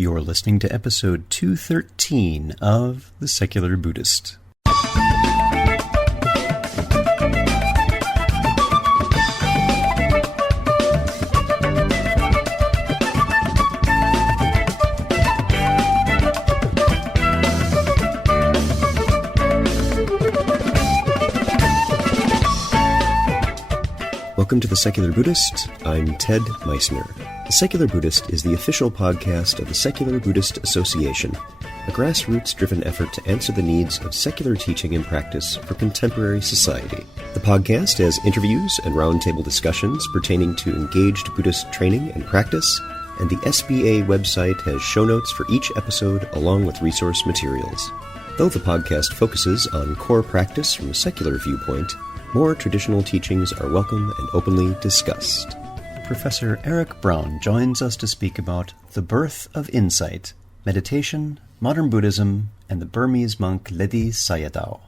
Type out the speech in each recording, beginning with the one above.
You're listening to episode 213 of The Secular Buddhist. Welcome to The Secular Buddhist. I'm Ted Meissner. The Secular Buddhist is the official podcast of the Secular Buddhist Association, a grassroots-driven effort to answer the needs of secular teaching and practice for contemporary society. The podcast has interviews and roundtable discussions pertaining to engaged Buddhist training and practice, and the SBA website has show notes for each episode along with resource materials. Though the podcast focuses on core practice from a secular viewpoint, more traditional teachings are welcome and openly discussed. Professor Erik Braun joins us to speak about the birth of insight, meditation, modern Buddhism, and the Burmese monk Ledi Sayadaw.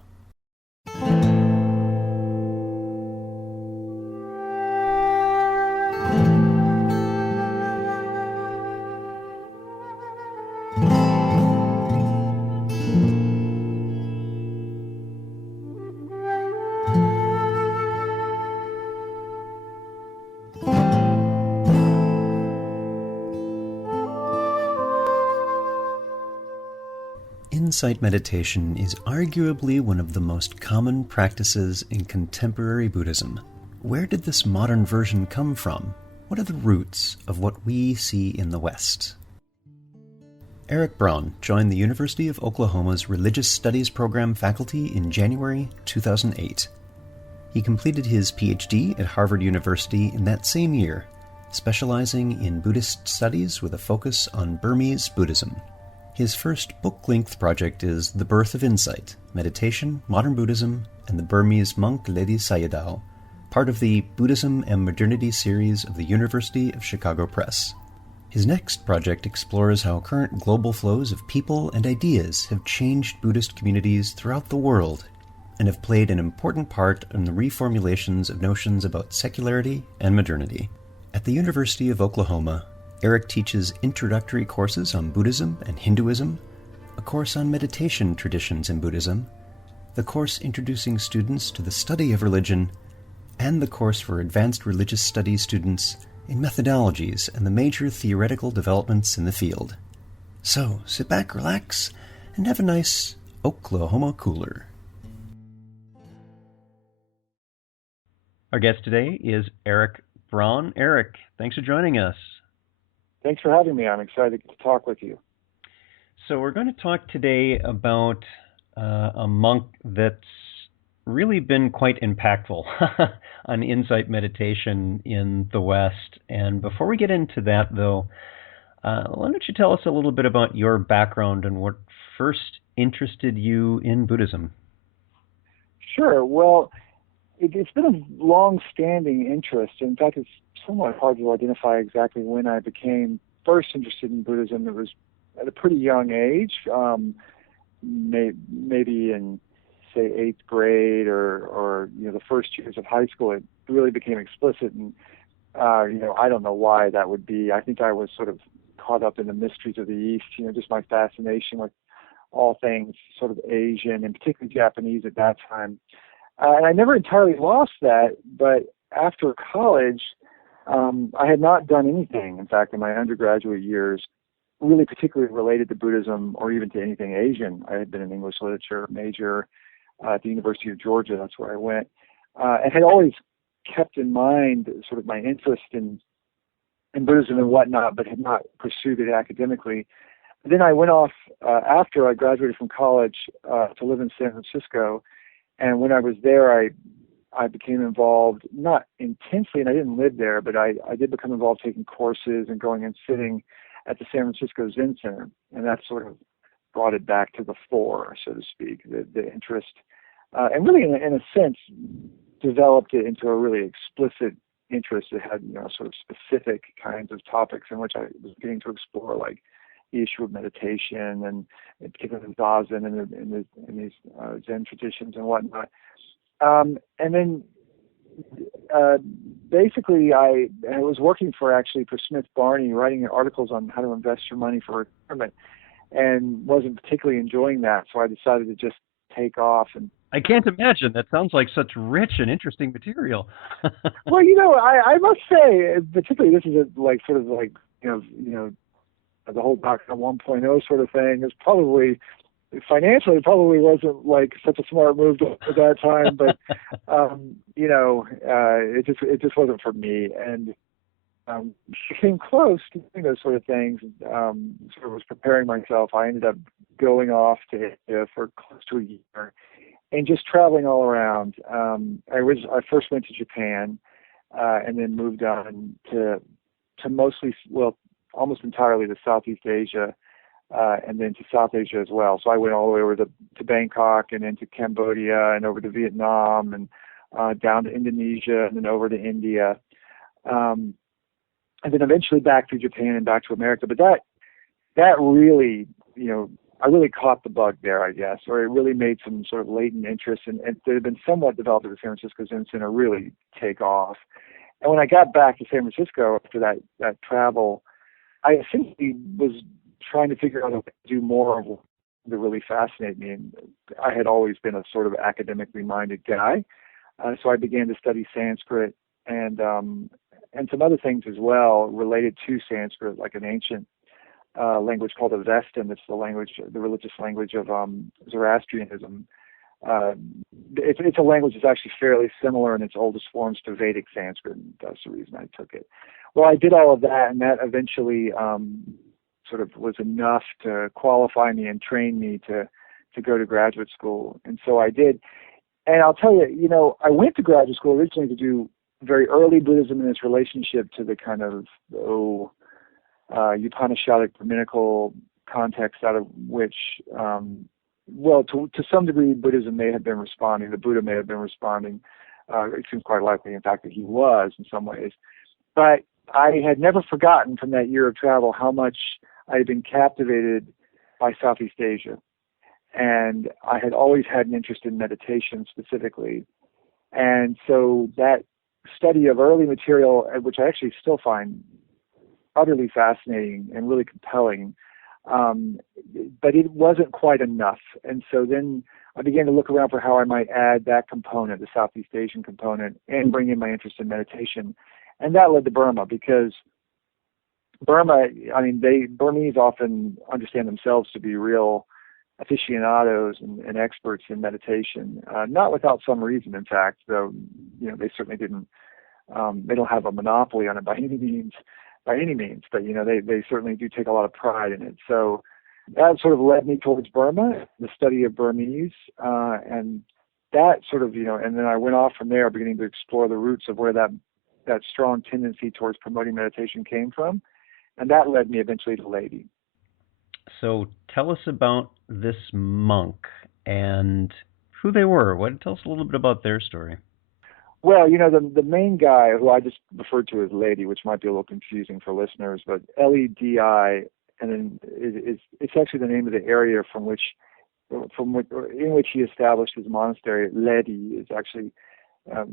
Insight meditation is arguably one of the most common practices in contemporary Buddhism. Where did this modern version come from? What are the roots of what we see in the West? Erik Braun joined the University of Oklahoma's Religious Studies program faculty in January 2008. He completed his PhD at Harvard University in that same year, specializing in Buddhist studies with a focus on Burmese Buddhism. His first book-length project is The Birth of Insight, Meditation, Modern Buddhism, and the Burmese monk Ledi Sayadaw, part of the Buddhism and Modernity series of the University of Chicago Press. His next project explores how current global flows of people and ideas have changed Buddhist communities throughout the world and have played an important part in the reformulations of notions about secularity and modernity. At the University of Oklahoma, Erik teaches introductory courses on Buddhism and Hinduism, a course on meditation traditions in Buddhism, the course introducing students to the study of religion, and the course for advanced religious studies students in methodologies and the major theoretical developments in the field. So, sit back, relax, and have a nice Oklahoma cooler. Our guest today is Erik Braun. Erik, thanks for joining us. Thanks for having me. I'm excited to talk with you. So we're going to talk today about a monk that's really been quite impactful on insight meditation in the West. And before we get into that, though, why don't you tell us a little bit about your background and what first interested you in Buddhism? Sure. Well, it's been a long-standing interest. In fact, it's somewhat hard to identify exactly when I became first interested in Buddhism. It was at a pretty young age, maybe in, say, 8th grade or the first years of high school. It really became explicit, and I don't know why that would be. I think I was sort of caught up in the mysteries of the East. Just my fascination with all things sort of Asian and particularly Japanese at that time. And I never entirely lost that, but after college, I had not done anything, in fact, in my undergraduate years, really particularly related to Buddhism or even to anything Asian. I had been an English literature major at the University of Georgia. That's where I went. And had always kept in mind sort of my interest in Buddhism and whatnot, but had not pursued it academically. Then I went off after I graduated from college to live in San Francisco. And when I was there, I became involved, not intensely, and I didn't live there, but I did become involved taking courses and going and sitting at the San Francisco Zen Center. And that sort of brought it back to the fore, so to speak, the interest. And really, in a sense, developed it into a really explicit interest that had, sort of specific kinds of topics in which I was getting to explore, like the issue of meditation and particularly Zazen and these Zen traditions and whatnot. And then uh, basically, I was working for Smith Barney, writing articles on how to invest your money for retirement, and wasn't particularly enjoying that. So I decided to just take off. And I can't imagine. That sounds like such rich and interesting material. well, I must say, particularly this is like sort of like the whole Doctrine 1.0 sort of thing is probably financially it probably wasn't like such a smart move at that time, but it just wasn't for me. And came close to doing those sort of things. Sort of was preparing myself. I ended up going off to India for close to a year and just traveling all around. I first went to Japan and then moved on to mostly, well, almost entirely to Southeast Asia, and then to South Asia as well. So I went all the way over to Bangkok and into Cambodia and over to Vietnam and down to Indonesia and then over to India. And then eventually back to Japan and back to America. But that really, I really caught the bug there, I guess, or it really made some sort of latent interest, and that had been somewhat developed at the San Francisco Zen Center really take off. And when I got back to San Francisco after that travel, I essentially was trying to figure out how to do more of what really fascinated me. And I had always been a sort of academically minded guy, so I began to study Sanskrit and some other things as well related to Sanskrit, like an ancient language called Avestan. It's the religious language of Zoroastrianism. It's a language that's actually fairly similar in its oldest forms to Vedic Sanskrit, and that's the reason I took it. Well, I did all of that, and that eventually sort of was enough to qualify me and train me to go to graduate school. And so I did. And I'll tell you, I went to graduate school originally to do very early Buddhism in its relationship to the kind of Upanishadic Brahminical context out of which, to some degree, Buddhism may have been responding. The Buddha may have been responding. It seems quite likely, in fact, that he was in some ways. But I had never forgotten from that year of travel how much I had been captivated by Southeast Asia. And I had always had an interest in meditation specifically. And so that study of early material, which I actually still find utterly fascinating and really compelling, but it wasn't quite enough. And so then I began to look around for how I might add that component, the Southeast Asian component, and bring in my interest in meditation. And that led to Burma, because Burmese often understand themselves to be real aficionados and experts in meditation, not without some reason, in fact, though, they certainly didn't, they don't have a monopoly on it by any means, but, they certainly do take a lot of pride in it. So that sort of led me towards Burma, the study of Burmese, and that sort of, and then I went off from there, beginning to explore the roots of where that strong tendency towards promoting meditation came from. And that led me eventually to Ledi. So tell us about this monk and who they were. Tell us a little bit about their story. Well, the main guy, who I just referred to as Ledi, which might be a little confusing for listeners, but Ledi, and then it's actually the name of the area in which he established his monastery. Ledi is actually a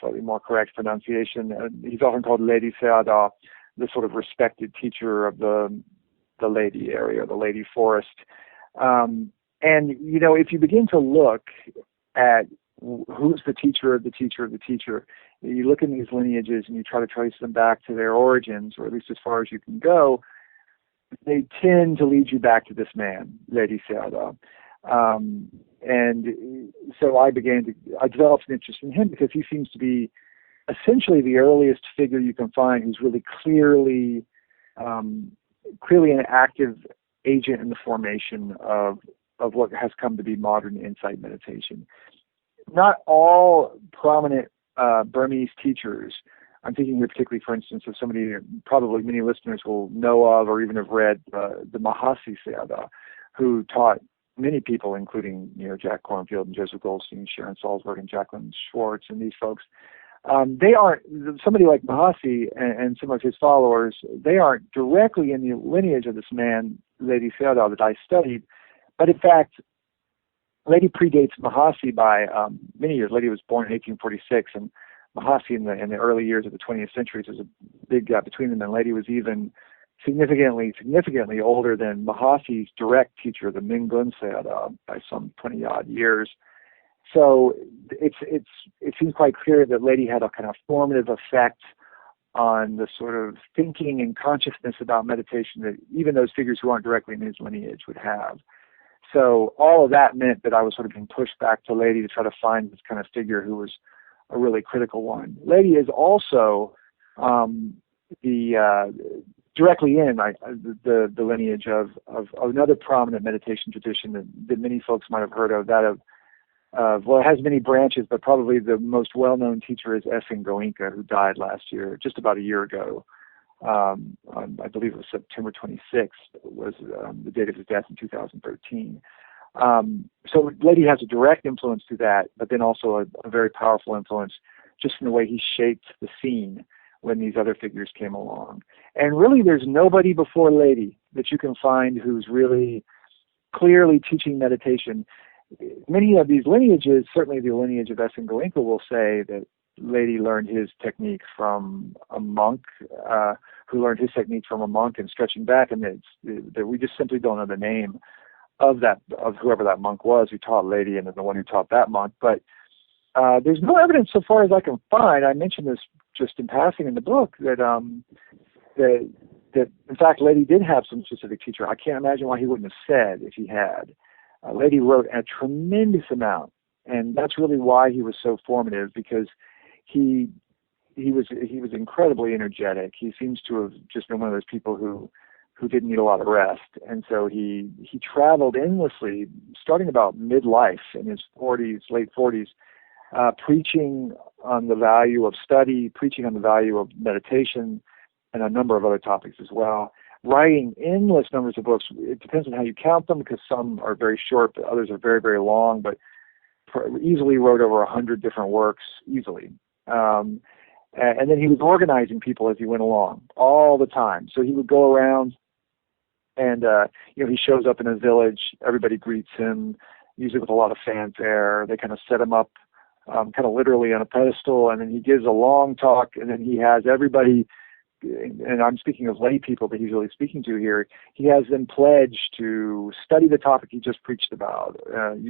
slightly more correct pronunciation. He's often called Ledi Sayadaw, the sort of respected teacher of the Ledi area, the Ledi forest. And if you begin to look at who's the teacher of the teacher of the teacher, you look in these lineages and you try to trace them back to their origins, or at least as far as you can go, they tend to lead you back to this man, Ledi Sayadaw. And so I developed an interest in him because he seems to be essentially the earliest figure you can find who's really clearly an active agent in the formation of what has come to be modern insight meditation. Not all prominent Burmese teachers, I'm thinking here particularly, for instance, of somebody probably many listeners will know of or even have read, the Mahasi Sayadaw, who taught many people, including Jack Kornfield and Joseph Goldstein, Sharon Salzberg, and Jacqueline Schwartz, and these folks. They aren't, somebody like Mahasi and some of his followers, they aren't directly in the lineage of this man, Ledi Sayadaw, that I studied. But in fact, Ledi predates Mahasi by many years. Ledi was born in 1846, and Mahasi in the early years of the 20th century. There's a big gap between them, and Ledi was even significantly older than Mahasi's direct teacher, the Mingun Sayadaw, by some 20 odd years. So it seems quite clear that Ledi had a kind of formative effect on the sort of thinking and consciousness about meditation that even those figures who aren't directly in his lineage would have. So all of that meant that I was sort of being pushed back to Ledi to try to find this kind of figure who was a really critical one. Ledi is also directly in the lineage of another prominent meditation tradition that many folks might have heard of, that of well, it has many branches, but probably the most well-known teacher is Essen Goenka, who died last year, just about a year ago. I believe it was September 26th was the date of his death in 2013. So Ledi has a direct influence through that, but then also a very powerful influence just in the way he shaped the scene when these other figures came along. And really, there's nobody before Ledi that you can find who's really clearly teaching meditation. Many of these lineages, certainly the lineage of Essen Goenka, will say that Ledi learned his technique from a monk, who learned his technique from a monk, and stretching back, and that we just simply don't know the name of whoever that monk was who taught Ledi and the one who taught that monk. But there's no evidence, so far as I can find. I mentioned this just in passing in the book, that in fact Ledi did have some specific teacher. I can't imagine why he wouldn't have said if he had. Ledi wrote a tremendous amount, and that's really why he was so formative, because he was incredibly energetic. He seems to have just been one of those people who didn't need a lot of rest, and so he traveled endlessly, starting about midlife in his late 40s, preaching on the value of study, preaching on the value of meditation, and a number of other topics as well. Writing endless numbers of books. It depends on how you count them, because some are very short, but others are very, very long, but easily wrote over 100 different works, easily. And then he was organizing people as he went along, all the time. So he would go around and, he shows up in a village, everybody greets him, usually with a lot of fanfare. They kind of set him up kind of literally on a pedestal, and then he gives a long talk, and then he has everybody, and I'm speaking of lay people that he's really speaking to here, he has them pledge to study the topic he just preached about,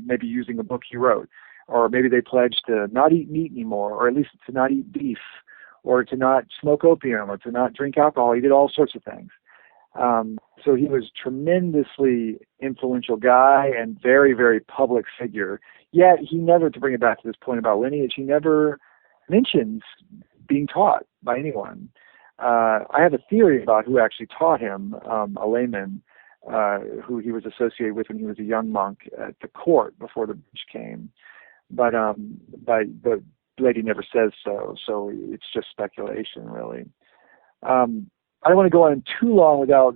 maybe using a book he wrote, or maybe they pledge to not eat meat anymore, or at least to not eat beef, or to not smoke opium, or to not drink alcohol. He did all sorts of things. So he was a tremendously influential guy and very, very public figure. Yet he never, to bring it back to this point about lineage, he never mentions being taught by anyone. I have a theory about who actually taught him, a layman who he was associated with when he was a young monk at the court before the British came. But Ledi never says so it's just speculation, really. I don't want to go on too long without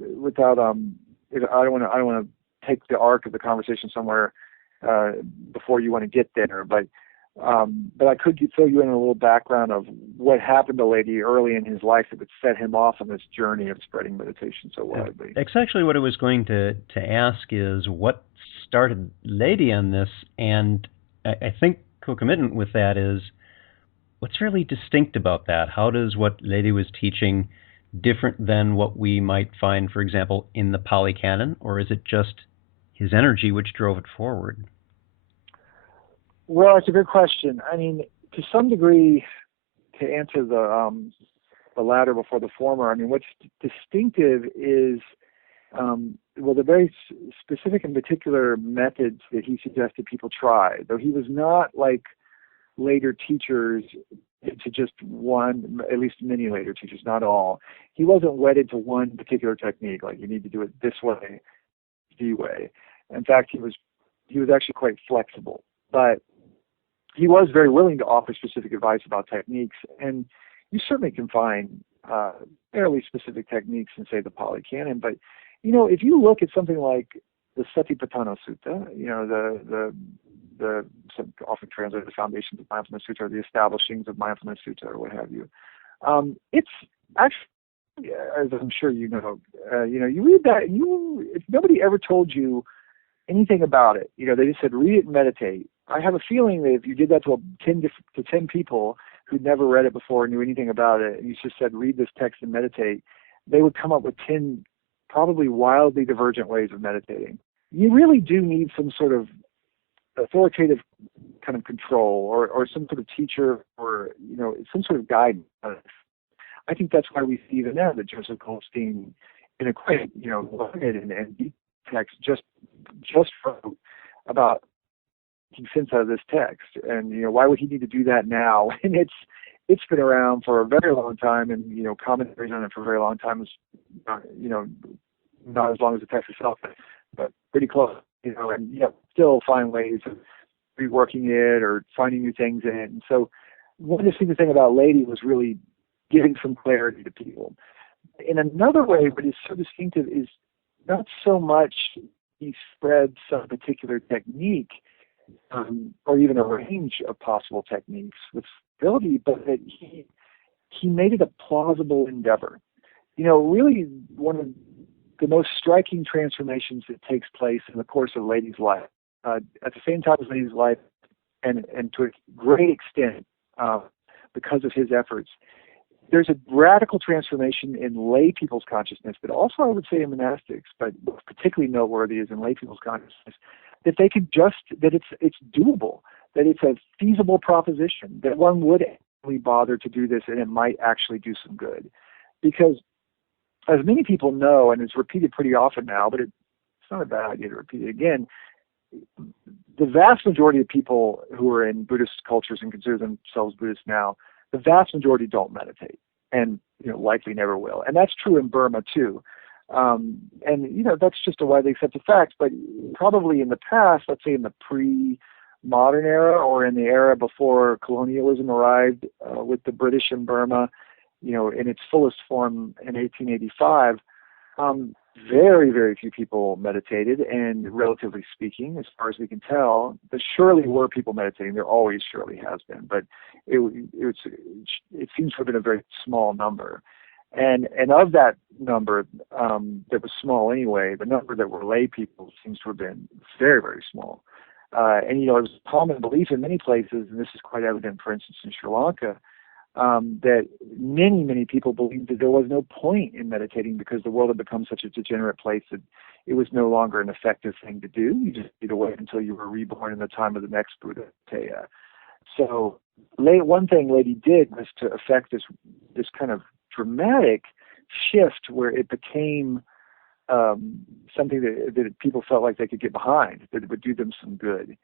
I don't want to take the arc of the conversation somewhere before you want to get there, but I could fill you in a little background of what happened to Ledi early in his life that would set him off on this journey of spreading meditation so widely. That's actually what I was going to ask, is what started Ledi on this, and I think concomitant with that is, what's really distinct about that? How does what Ledi was teaching different than what we might find, for example, in the Pali Canon, or is it just his energy which drove it forward? Well, it's a good question. I mean, to some degree, to answer the latter before the former, I mean, what's distinctive is, the very specific and particular methods that he suggested people try, though he was not like later teachers to just one, at least many later teachers, not all. He wasn't wedded to one particular technique, like you need to do it this way, the way. In fact, he was actually quite flexible, but he was very willing to offer specific advice about techniques. And you certainly can find fairly specific techniques in, say, the Pali Canon. But, if you look at something like the Satipatthana Sutta, the often translated the Foundations of Mindfulness Sutta, or the Establishings of Mindfulness Sutta, or what have you, it's actually, as I'm sure you know, you read that, and if nobody ever told you anything about it, they just said read it and meditate. I have a feeling that if you did that to 10 people, who'd never read it before, knew anything about it, and you just said, read this text and meditate, they would come up with 10 probably wildly divergent ways of meditating. You really do need some sort of authoritative kind of control or some sort of teacher or, some sort of guidance. I think that's why we see even now that Joseph Goldstein, in a quite, learned and deep text, just wrote about making sense out of this text. And, why would he need to do that now? And it's been around for a very long time, and, commentaries on it for a very long time. Not as long as the text itself, but pretty close, and still find ways of reworking it or finding new things in it. And so one interesting thing about Lady was really giving some clarity to people. In another way, what is so distinctive is not so much he spread some particular technique or even a range of possible techniques with ability, but that he made it a plausible endeavor. Really one of the most striking transformations that takes place in the course of Lady's life, at the same time as Lady's life, and to a great extent because of his efforts, there's a radical transformation in lay people's consciousness, but also I would say in monastics, but particularly noteworthy is in lay people's consciousness, that they can that it's doable, that it's a feasible proposition, that one would actually bother to do this and it might actually do some good. Because as many people know, and it's repeated pretty often now, but it's not a bad idea to repeat it again, the vast majority of people who are in Buddhist cultures and consider themselves Buddhists now, the vast majority don't meditate and likely never will. And that's true in Burma too. And that's just a widely accepted fact, but probably in the past, let's say in the pre-modern era or in the era before colonialism arrived with the British in Burma, in its fullest form in 1885, very, very few people meditated, and relatively speaking, as far as we can tell, there surely were people meditating. There always surely has been, but it seems to have been a very small number. And of that number that was small anyway, the number that were lay people seems to have been very, very small. And it was a common belief in many places, and this is quite evident, for instance, in Sri Lanka, that many, many people believed that there was no point in meditating because the world had become such a degenerate place that it was no longer an effective thing to do. You just need to wait until you were reborn in the time of the next Buddha. So one thing Lady did was to effect this kind of dramatic shift where it became something that people felt like they could get behind, that it would do them some good.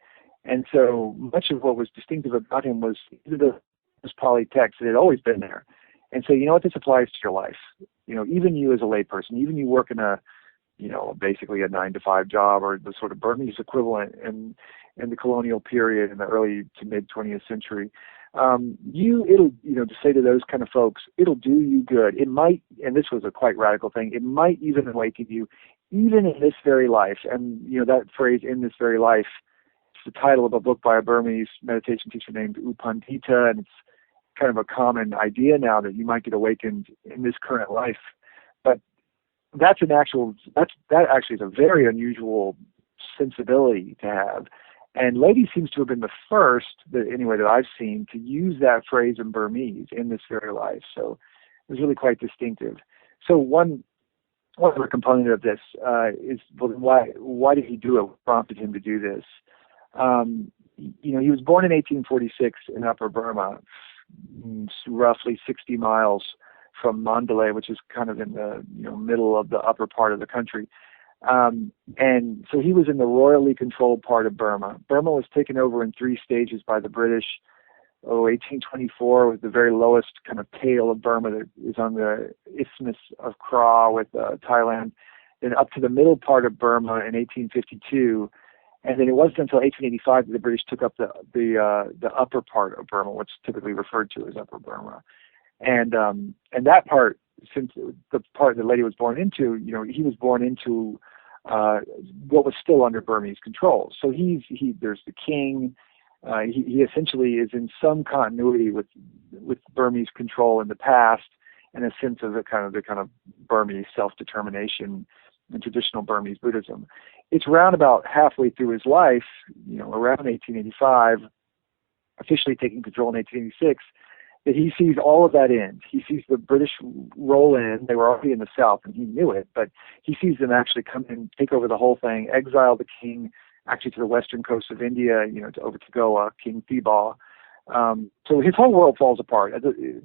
And so much of what was distinctive about him was this Pali text that had always been there. And so, this applies to your life. Even you as a layperson, even you work in basically a 9-to-5 job or the sort of Burmese equivalent in the colonial period in the early to mid 20th century, to say to those kind of folks, it'll do you good. It might, and this was a quite radical thing, it might even awaken you, even in this very life. And, that phrase, in this very life, is the title of a book by a Burmese meditation teacher named U Pandita, and it's kind of a common idea now that you might get awakened in this current life. But that actually is a very unusual sensibility to have. And Lady seems to have been the first, that I've seen, to use that phrase in Burmese, in this very life. So it was really quite distinctive. So one other component of this is, why did he do it? What prompted him to do this? He was born in 1846 in Upper Burma, roughly 60 miles from Mandalay, which is kind of in the middle of the upper part of the country. And so he was in the royally controlled part of Burma. Burma was taken over in 3 stages by the British. 1824 was the very lowest kind of tail of Burma that is on the Isthmus of Kra with Thailand, then up to the middle part of Burma in 1852. And then it wasn't until 1885 that the British took up the upper part of Burma, what's typically referred to as Upper Burma. And that part, since the part that Lady was born into, he was born into what was still under Burmese control. So there's the king. He essentially is in some continuity with Burmese control in the past, and a sense of the kind of Burmese self-determination and traditional Burmese Buddhism. It's round about halfway through his life, around 1885, officially taking control in 1886, that he sees all of that end. He sees the British roll in. They were already in the south, and he knew it, but he sees them actually come in, take over the whole thing, exile the king actually to the western coast of India, over to Goa, King Thibaw. So his whole world falls apart.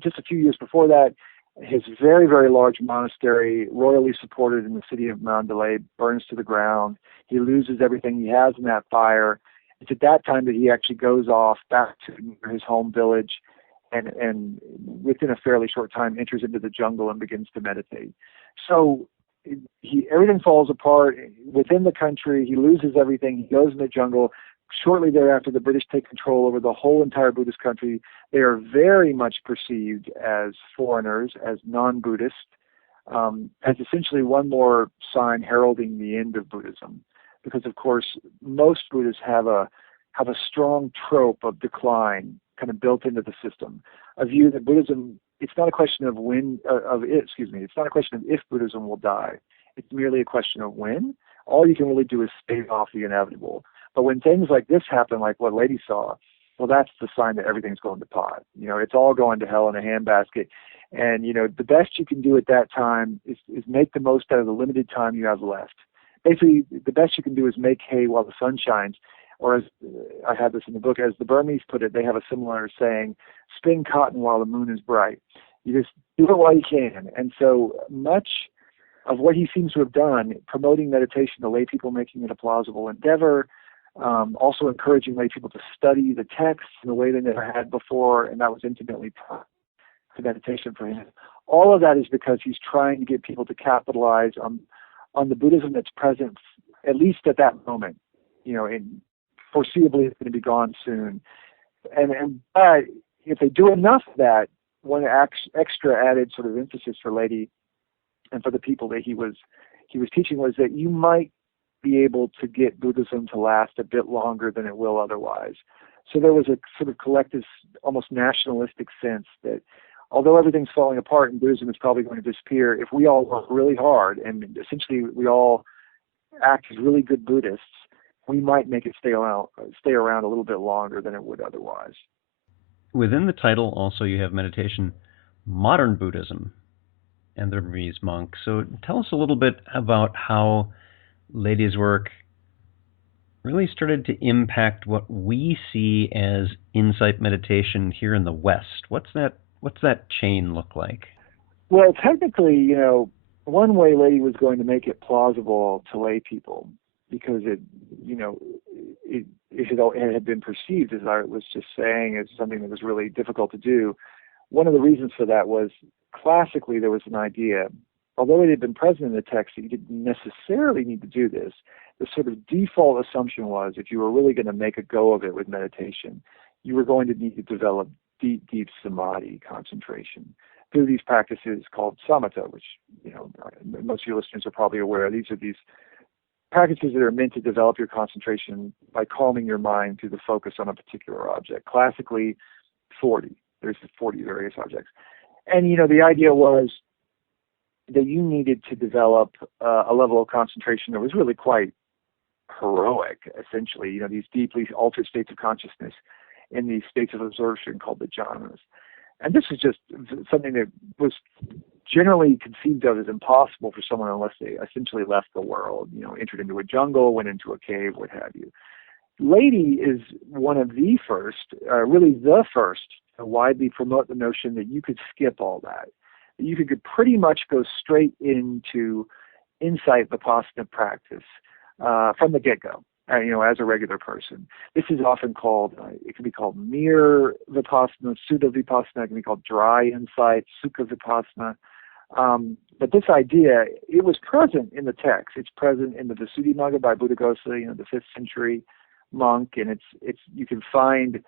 Just a few years before that, his very, very large monastery, royally supported in the city of Mandalay, burns to the ground. He loses everything he has in that fire. It's at that time that he actually goes off back to his home village and within a fairly short time enters into the jungle and begins to meditate. So everything falls apart within the country. He loses everything. He goes in the jungle. Shortly thereafter, the British take control over the whole entire Buddhist country. They are very much perceived as foreigners, as non-Buddhist, as essentially one more sign heralding the end of Buddhism. Because, of course, most Buddhists have a strong trope of decline kind of built into the system. A view that Buddhism, it's not a question of it's not a question of if Buddhism will die. It's merely a question of when. All you can really do is stave off the inevitable. But when things like this happen, like what Lady saw, well, that's the sign that everything's going to pot. It's all going to hell in a handbasket. And, the best you can do at that time is make the most out of the limited time you have left. Basically, the best you can do is make hay while the sun shines. Or as I had this in the book, as the Burmese put it, they have a similar saying, spin cotton while the moon is bright. You just do it while you can. And so much of what he seems to have done, promoting meditation to lay people, making it a plausible endeavor, also encouraging lay people to study the texts in a way they never had before, and that was intimately tied to meditation for him. All of that is because he's trying to get people to capitalize on the Buddhism that's present, at least at that moment. And foreseeably it's going to be gone soon. But if they do enough of that, one extra added sort of emphasis for Lady and for the people that he was teaching was that you might be able to get Buddhism to last a bit longer than it will otherwise. So there was a sort of collective, almost nationalistic sense that although everything's falling apart and Buddhism is probably going to disappear, if we all work really hard and essentially we all act as really good Buddhists, we might make it stay around a little bit longer than it would otherwise. Within the title also you have meditation, modern Buddhism, and the Burmese monks. So tell us a little bit about how Lady's work really started to impact what we see as insight meditation here in the West. What's that chain look like? Well, technically, one way Lady was going to make it plausible to lay people, because it had been perceived, as I was just saying, as something that was really difficult to do. One of the reasons for that was classically there was an idea, although it had been present in the text, that you didn't necessarily need to do this. The sort of default assumption was if you were really going to make a go of it with meditation, you were going to need to develop deep samadhi concentration through these practices called samatha, which most of your listeners are probably aware. These are these practices that are meant to develop your concentration by calming your mind through the focus on a particular object. Classically, 40. There's 40 various objects. And, the idea was that you needed to develop a level of concentration that was really quite heroic, essentially, these deeply altered states of consciousness in these states of absorption called the jhanas. And this is just something that was generally conceived of as impossible for someone unless they essentially left the world, entered into a jungle, went into a cave, what have you. Lady is one of the first, really the first, to widely promote the notion that you could skip all that you could pretty much go straight into insight vipassana practice from the get-go, as a regular person. This is often called, it can be called mere vipassana, pseudo vipassana, it can be called dry insight, sukha vipassana. But this idea, it was present in the text. It's present in the Visuddhimagga by Buddhaghosa, the 5th century monk, and it's you can find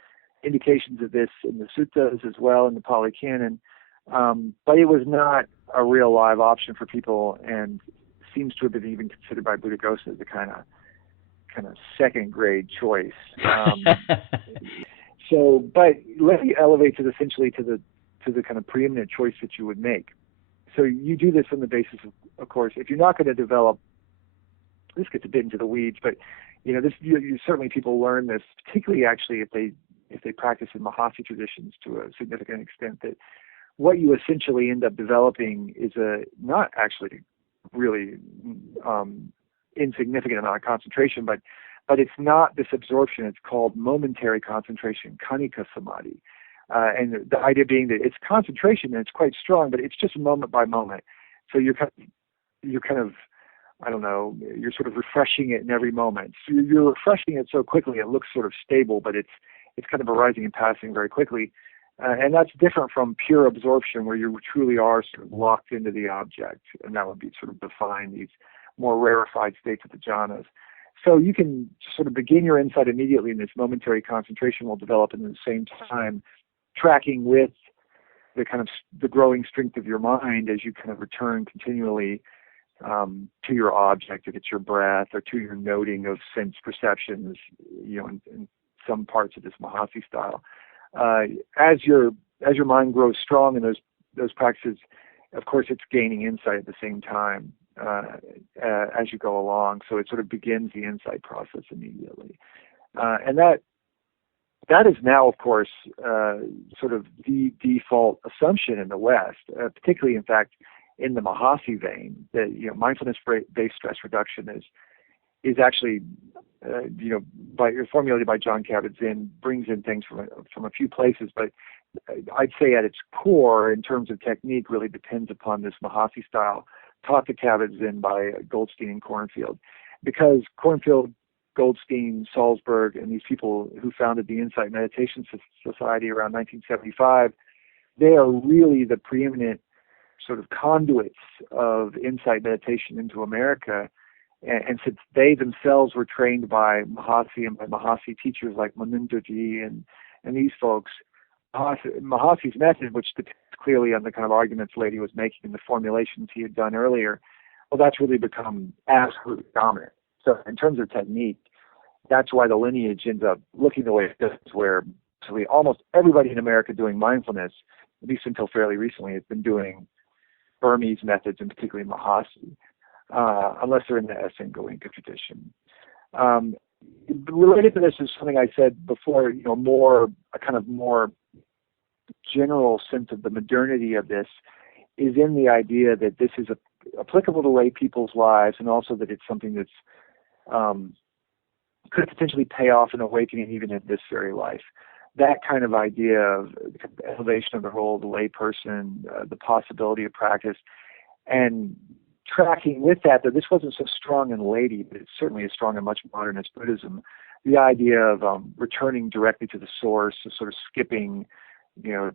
indications of this in the suttas as well in the Pali Canon. But it was not a real live option for people, and seems to have been even considered by Buddhaghosa as a kind of second grade choice. But Lady elevates it essentially to the kind of preeminent choice that you would make. So you do this on the basis of course, if you're not going to develop, this gets a bit into the weeds, but you certainly people learn this, particularly actually if they if they practice in Mahasi traditions to a significant extent, that what you essentially end up developing is a not actually really insignificant amount of concentration, but it's not this absorption. It's called momentary concentration, kanika samadhi. And the idea being that it's concentration and it's quite strong, but it's just moment by moment. So you're kind of, I don't know, you're sort of refreshing it in every moment. So you're refreshing it so quickly it looks sort of stable, but it's kind of arising and passing very quickly. And that's different from pure absorption, where you truly are sort of locked into the object, and that would be sort of define these more rarefied states of the jhanas. So you can sort of begin your insight immediately, and this momentary concentration will develop in the same time, tracking with the kind of the growing strength of your mind as you kind of return continually to your object, if it's your breath, or to your noting of sense perceptions, in some parts of this Mahasi style. As your mind grows strong in those practices, of course, it's gaining insight at the same time as you go along. So it sort of begins the insight process immediately, and that is now, of course, sort of the default assumption in the West, particularly, in fact, in the Mahasi vein. That mindfulness-based stress reduction is actually formulated by John Kabat-Zinn, brings in things from a few places, but I'd say at its core, in terms of technique, really depends upon this Mahasi style taught to Kabat-Zinn by Goldstein and Kornfield, because Kornfield, Goldstein, Salzberg, and these people who founded the Insight Meditation Society around 1975, they are really the preeminent sort of conduits of insight meditation into America. And since they themselves were trained by Mahasi and by Mahasi teachers like Manindraji and these folks, Mahasi's method, which depends clearly on the kind of arguments Lady was making in the formulations he had done earlier, well, that's really become absolutely dominant. So in terms of technique, that's why the lineage ends up looking the way it does, where actually almost everybody in America doing mindfulness, at least until fairly recently, has been doing Burmese methods, and particularly Mahasi, unless they're in the Esengo Inca tradition. Related to this is something I said before, a kind of more general sense of the modernity of this is in the idea that this is applicable to lay people's lives, and also that it's something that's could potentially pay off an awakening even in this very life. That kind of idea of the elevation of the role of the lay person, the possibility of practice, and tracking with that this wasn't so strong in Lady, but it's certainly as strong and much modernist Buddhism. The idea of returning directly to the source, of sort of skipping, the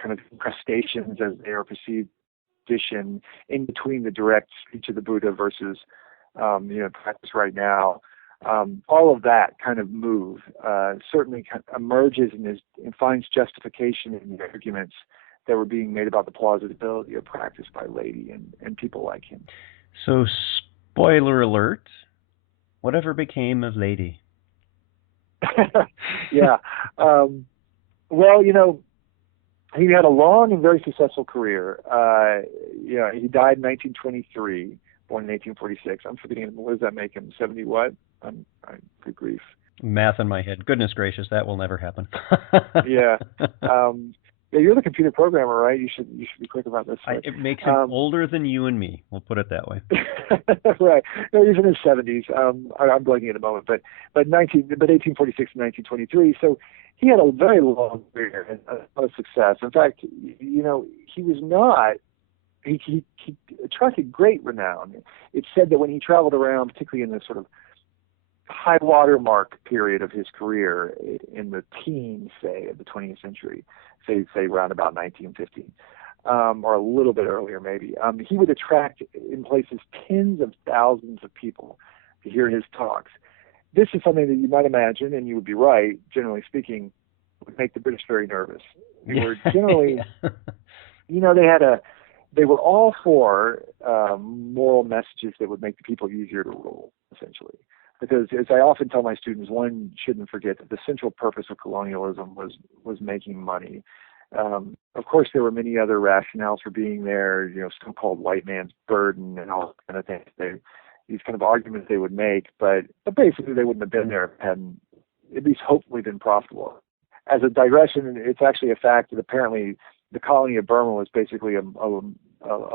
kind of incrustations as they are perceived, in between the direct speech of the Buddha versus, practice right now. All of that kind of move certainly kind of emerges and finds justification in the arguments that were being made about the plausibility of practice by Lady and people like him. So, spoiler alert, whatever became of Lady? Yeah. Well, he had a long and very successful career. He died in 1923, born in 1846. I'm forgetting, what does that make him, 70 what? Good grief. Math in my head. Goodness gracious, that will never happen. Yeah. Yeah, you're the computer programmer, right? You should be quick about this. It makes him older than you and me. We'll put it that way. Right. No, he's in his 70s. I'm blanking at the moment, but 1846 to 1923. So he had a very long career and a lot of success. In fact, he was not. He attracted great renown. It's said that when he traveled around, particularly in the sort of high watermark period of his career in the teens, say, of the 20th century, say around about 1950, or a little bit earlier maybe, he would attract in places tens of thousands of people to hear his talks. This is something that you might imagine, and you would be right, generally speaking, would make the British very nervous. They were generally, they were all for moral messages that would make the people easier to rule, essentially. Because, as I often tell my students, one shouldn't forget that the central purpose of colonialism was making money. Of course, there were many other rationales for being there, so-called white man's burden and all kind of things. These kind of arguments they would make, but basically they wouldn't have been there if it hadn't at least hopefully been profitable. as a digression, it's actually a fact that apparently the colony of Burma was basically a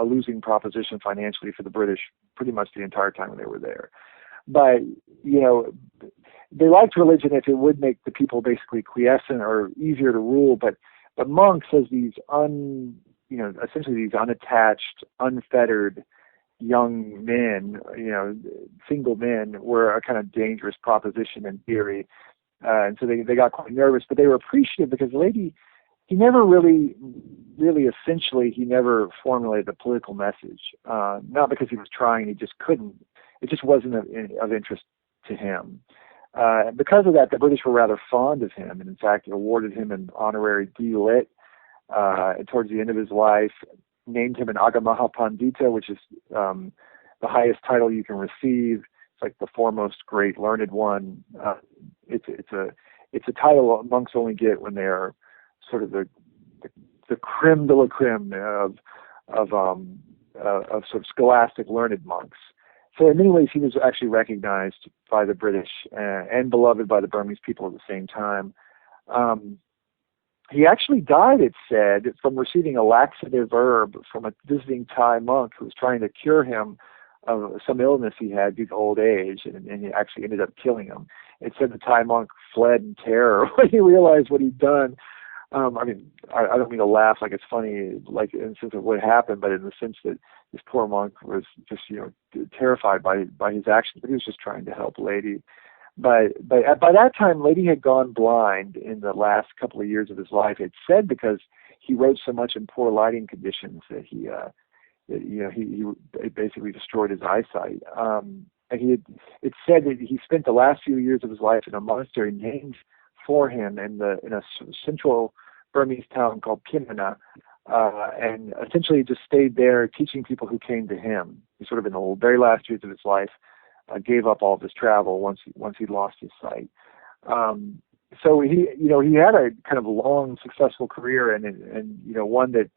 losing proposition financially for the British pretty much the entire time when they were there. But, they liked religion if it would make the people basically quiescent or easier to rule. But monks, as these essentially these unattached, unfettered young men, single men, were a kind of dangerous proposition in theory. And so they got quite nervous, but they were appreciative because he never really essentially, he never formulated a political message. Not because he was trying, he just couldn't. It just wasn't of interest to him. Because of that, the British were rather fond of him, and in fact awarded him an honorary D.Litt towards the end of his life, named him an Agamaha Pandita, which is the highest title you can receive. It's like the foremost great learned one. It's a title monks only get when they are sort of the creme de la creme of sort of scholastic learned monks. So in many ways, he was actually recognized by the British and beloved by the Burmese people at the same time. He actually died, it said, from receiving a laxative herb from a visiting Thai monk who was trying to cure him of some illness he had due to old age, and he actually ended up killing him. It said the Thai monk fled in terror when he realized what he'd done. I don't mean to laugh like it's funny, like in the sense of what happened, but in the sense that this poor monk was just, terrified by his actions, but he was just trying to help Lady. But by that time, Lady had gone blind in the last couple of years of his life. It's said because he wrote so much in poor lighting conditions that he basically destroyed his eyesight. It's said that he spent the last few years of his life in a monastery named for him in a central Burmese town called Pimana, and essentially just stayed there teaching people who came to him. He sort of in the very last years of his life gave up all of his travel once he'd lost his sight. So he had a kind of long, successful career, and one that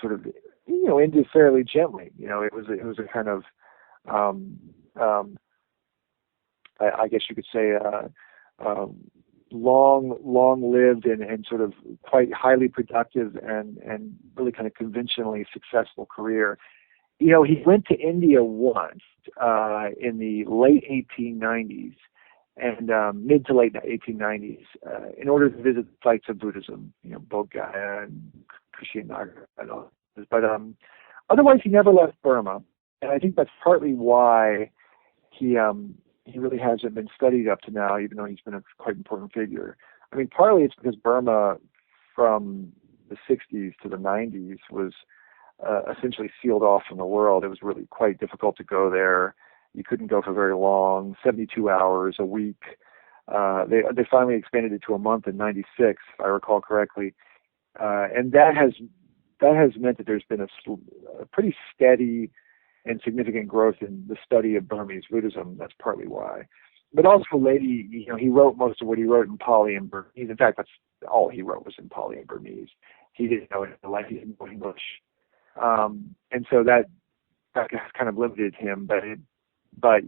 sort of ended fairly gently. It was a kind of I guess you could say long-lived and sort of quite highly productive and really kind of conventionally successful career. He went to India once in the late 1890s and mid to late 1890s in order to visit sites of Buddhism, Bodh Gaya and Kushinagar and all this. But otherwise, he never left Burma, and I think that's partly why he really hasn't been studied up to now, even though he's been a quite important figure. I mean, partly it's because Burma, from the 60s to the 90s, was essentially sealed off from the world. It was really quite difficult to go there. You couldn't go for very long, 72 hours a week. They finally expanded it to a month in '96, if I recall correctly, and that has meant that there's been a pretty steady and significant growth in the study of Burmese Buddhism. That's partly why. But also, Lady, he wrote most of what he wrote in Pali and Burmese. In fact, that's all he wrote was in Pali and Burmese. He didn't know it, like he didn't know English, and so that kind of limited him. But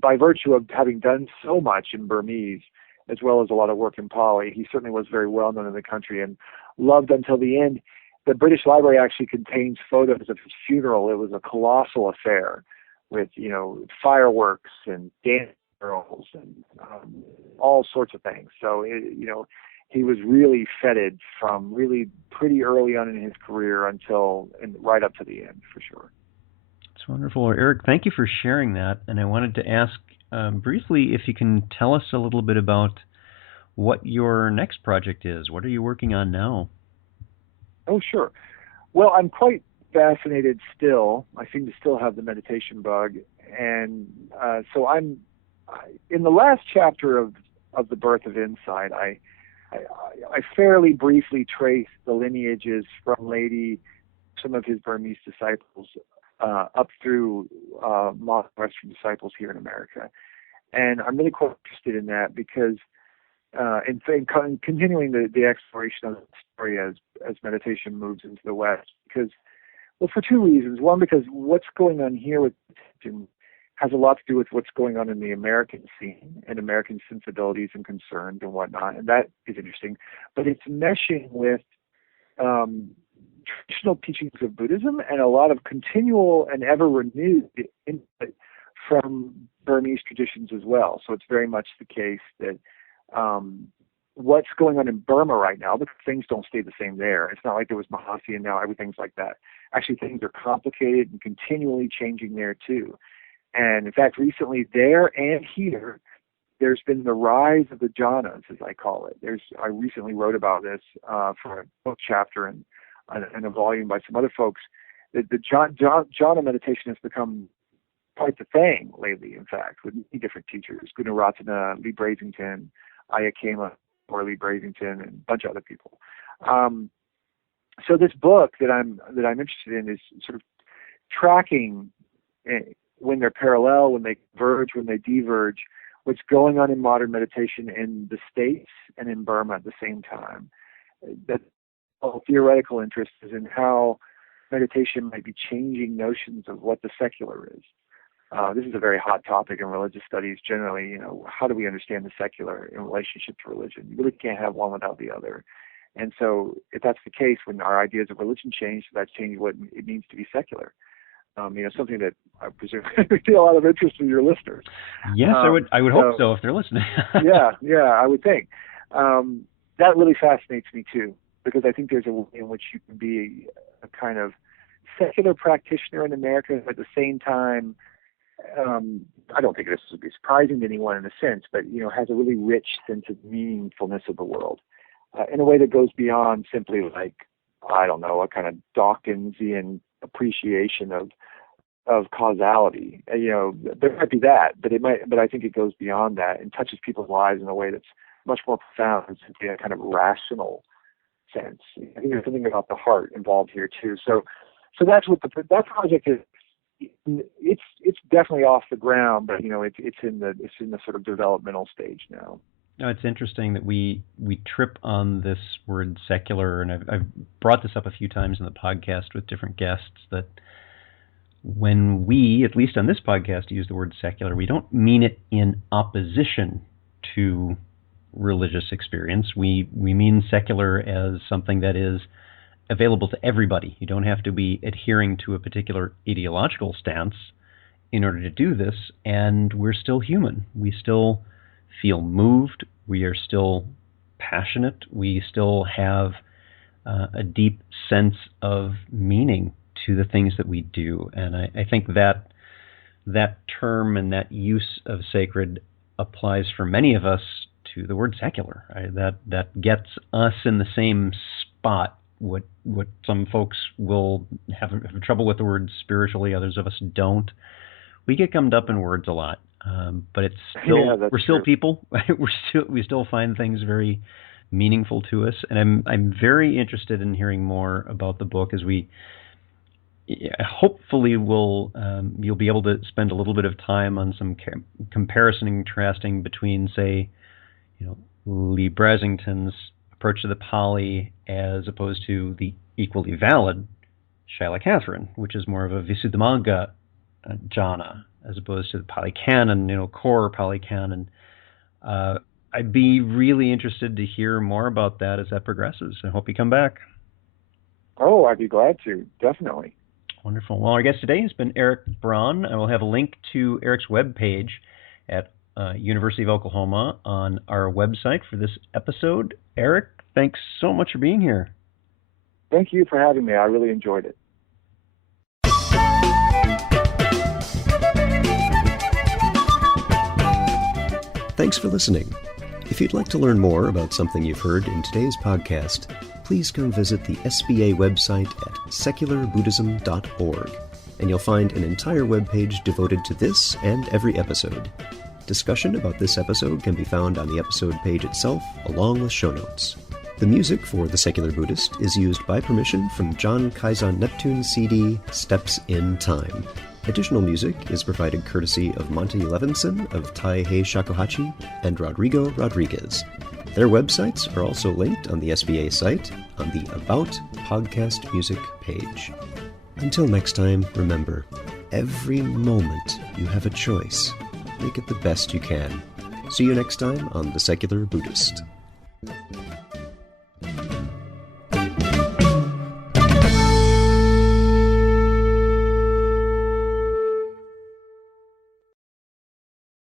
by virtue of having done so much in Burmese, as well as a lot of work in Pali, he certainly was very well known in the country and loved until the end. The British Library actually contains photos of his funeral. It was a colossal affair with, fireworks and dance girls and all sorts of things. So, he was really feted from really pretty early on in his career and right up to the end, for sure. It's wonderful. Erik, thank you for sharing that. And I wanted to ask briefly if you can tell us a little bit about what your next project is. What are you working on now? Oh, sure. Well, I'm quite fascinated still. I seem to still have the meditation bug. And so I'm in the last chapter of The Birth of Insight, I fairly briefly trace the lineages from Lady, some of his Burmese disciples, up through modern Western disciples here in America. And I'm really quite interested in that because in continuing the exploration of the story as meditation moves into the West, because, well, for two reasons. One, because what's going on here with meditation has a lot to do with what's going on in the American scene and American sensibilities and concerns and whatnot, and that is interesting. But it's meshing with traditional teachings of Buddhism and a lot of continual and ever renewed input from Burmese traditions as well. So it's very much the case that what's going on in Burma right now, because things don't stay the same there. It's not like there was Mahasi and now everything's like that. Actually, things are complicated and continually changing there too. And in fact, recently there and here, there's been the rise of the jhanas, as I call it. I recently wrote about this for a book chapter and a volume by some other folks. The jhana meditation has become quite the thing lately, in fact, with many different teachers, Gunaratana, Lee Brasington, Ayakema, or Lee Brasington, and a bunch of other people. So this book that I'm interested in is sort of tracking when they're parallel, when they converge, when they diverge, what's going on in modern meditation in the States and in Burma at the same time. That theoretical interest is in how meditation might be changing notions of what the secular is. This is a very hot topic in religious studies generally. How do we understand the secular in relationship to religion? You really can't have one without the other. And so if that's the case, when our ideas of religion change, that's changing what it means to be secular. Something that I presume would be a lot of interest in your listeners. Yes, I would hope so if they're listening. yeah, I would think. That really fascinates me too, because I think there's a way in which you can be a kind of secular practitioner in America, but at the same time, I don't think this would be surprising to anyone in a sense, but has a really rich sense of meaningfulness of the world in a way that goes beyond simply like, I don't know, a kind of Dawkinsian appreciation of causality. There might be that, but I think it goes beyond that and touches people's lives in a way that's much more profound than simply a kind of rational sense. I think there's something about the heart involved here too. So that's what that project is. It's definitely off the ground, but it's in the sort of developmental stage now. No, it's interesting that we trip on this word secular, and I've brought this up a few times in the podcast with different guests, that when we, at least on this podcast, use the word secular, we don't mean it in opposition to religious experience. We mean secular as something that is available to everybody. You don't have to be adhering to a particular ideological stance in order to do this, and we're still human. We still feel moved. We are still passionate. We still have a deep sense of meaning to the things that we do. And I think that term and that use of sacred applies for many of us to the word secular. Right? That gets us in the same spot. What some folks will have trouble with the word spiritually, others of us don't. We get gummed up in words a lot. But it's still we're still true. People. We still find things very meaningful to us, and I'm very interested in hearing more about the book as we hopefully you'll be able to spend a little bit of time on some comparison and contrasting between, say, Lee Brasington's approach to the Pali as opposed to the equally valid Shaila Catherine, which is more of a Visuddhimagga jhana, as opposed to the Pali Canon, core Pali Canon. I'd be really interested to hear more about that as that progresses. I hope you come back. Oh, I'd be glad to, definitely. Wonderful. Well, our guest today has been Erik Braun. I will have a link to Erik's webpage at University of Oklahoma on our website for this episode. Erik, thanks so much for being here. Thank you for having me. I really enjoyed it. Thanks for listening. If you'd like to learn more about something you've heard in today's podcast, please come visit the SBA website at secularbuddhism.org, and you'll find an entire webpage devoted to this and every episode. Discussion about this episode can be found on the episode page itself, along with show notes. The music for The Secular Buddhist is used by permission from John Kaizen Neptune's CD, Steps in Time. Additional music is provided courtesy of Monty Levinson of Taihei Shakuhachi and Rodrigo Rodriguez. Their websites are also linked on the SBA site on the About Podcast Music page. Until next time, remember, every moment you have a choice. Make it the best you can. See you next time on The Secular Buddhist.